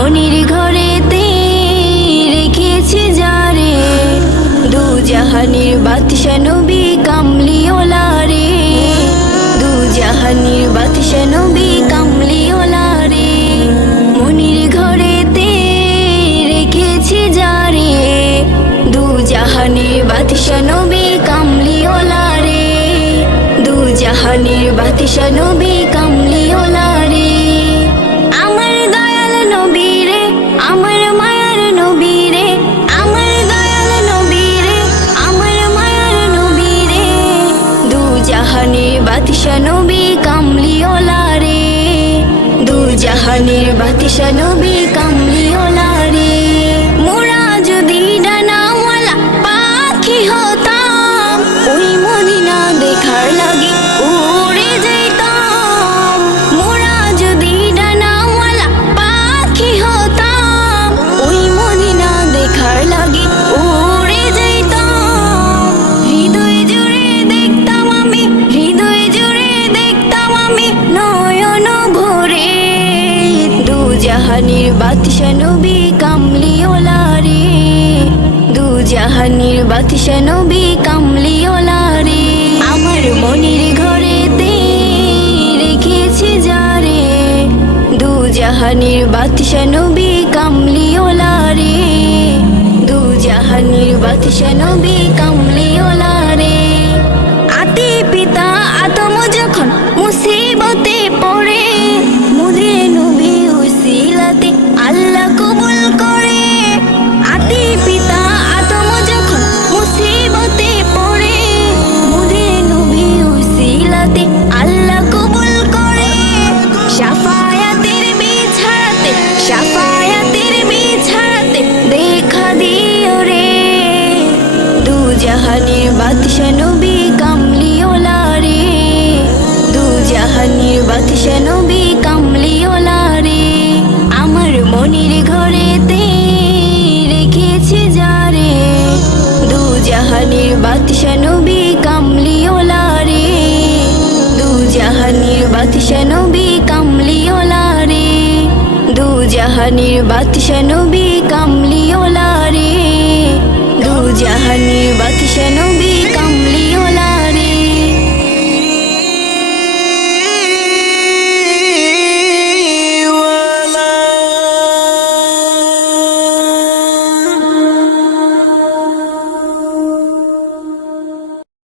মনির ঘরেতে রেখেছি যারে, দু জাহানের বাদশা নবী কামলিওয়ালা রে, দু জাহানের বাদশা নবী কামলিওয়ালা রে। মনির ঘরেতে রেখেছি যারে, দু জাহানের বাদশা নবী কামলিওয়ালা রে, দু জাহানের বাদশা নবী কামলিওয়ালা রে। আমার দয়াল নবী রে, আমার মায়ার নবী রে, আমার দয়াল নবী রে, আমার মায়ার নবী রে, দু জাহানের বাদশা নবী কামলিওয়ালা রে, দু জাহানের বাদশা নবী কামলিওয়ালা রে। মোরা যদি ডানাওয়ালা পাখি হতাম, ওই মদিনা দেখার লাগি উড়ে যেতাম। মোরা যদি ডানাওয়ালা পাখি হতাম, ওই মদিনা দেখার লাগি উড়ে যেতাম। হৃদয় জুড়ে দেখতাম আমি, হৃদয় জুড়ে দেখতাম আমি নয়ন ভরে, দু জাহানের বাদশা নবী কামলিওয়ালা রে, দু জাহানের বাদশা নবী কামলিওয়ালা রে। আমার মনির ঘরেতে রেখেছি যারে, দু জাহানের বাদশা নবী কামলিওয়ালা রে, দু জাহানের বাদশা নবী কামলিওয়ালা রে। আতি পিতা আদম যখন মুসিবতে পড়ে, মুদের নবী উসিলাতে আল্লাহ কবুল করে। আতি পিতা আদম যখন মুসিবতে পড়ে, মুদের নবী উসিলাতে আল্লাহ কবুল করে। শাফায়াতের বিছাড়াতে, শাফায়াতের বিছাড়াতে দেখা দিও রে, দু জাহানের বাদশা নবী কামলিওয়ালা রে, দু জাহানের বাদশা নবী কামলিওয়ালা রে। আমার মনির ঘরেতে রেখেছি যারে, দু জাহানের বাদশা নবী কামলিওয়ালা রে, দু জাহানের বাদশা নবী কামলিওয়ালা রে, দু জাহানের বাদশা নবী কামলিওয়ালা রে, দু জাহানের বাদশা নবী